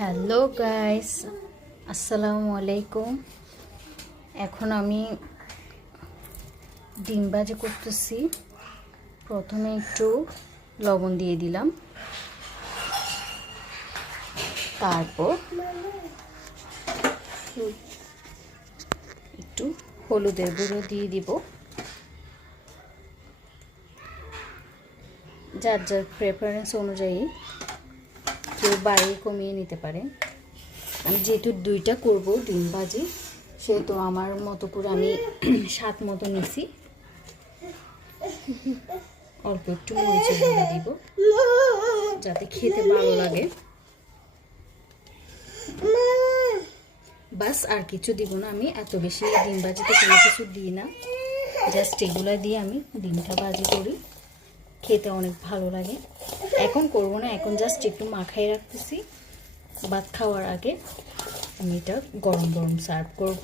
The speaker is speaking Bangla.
হ্যালো গাইস, আসসালামু আলাইকুম। এখন আমি ডিম ভাজি করতেছি। প্রথমে একটু লবণ দিয়ে দিলাম, তারপর একটু হলুদের গুঁড়ো দিয়ে দিব। যার যার প্রেফারেন্স অনুযায়ী কেউ বাড়িয়ে কমিয়ে নিতে পারে। আমি যেহেতু দুইটা করব ডিম ভাজি, সেহেতু আমার মতো করে আমি স্বাদ মতো নিছি। অল্প একটু মরিচের গুঁড়ো দিব যাতে খেতে ভালো লাগে। বাস, আর কিছু দিব না। আমি এত বেশি ডিম ভাজিতে কোনো কিছু দিই না, জাস্ট এগুলো দিয়ে আমি ডিমটা ভাজি করি, খেতে অনেক ভালো লাগে। এখন করব না, এখন জাস্ট একটু মাখাই রাখতেছি। ভাত খাওয়ার আগে আমি এটা গরম গরম সার্ভ করব।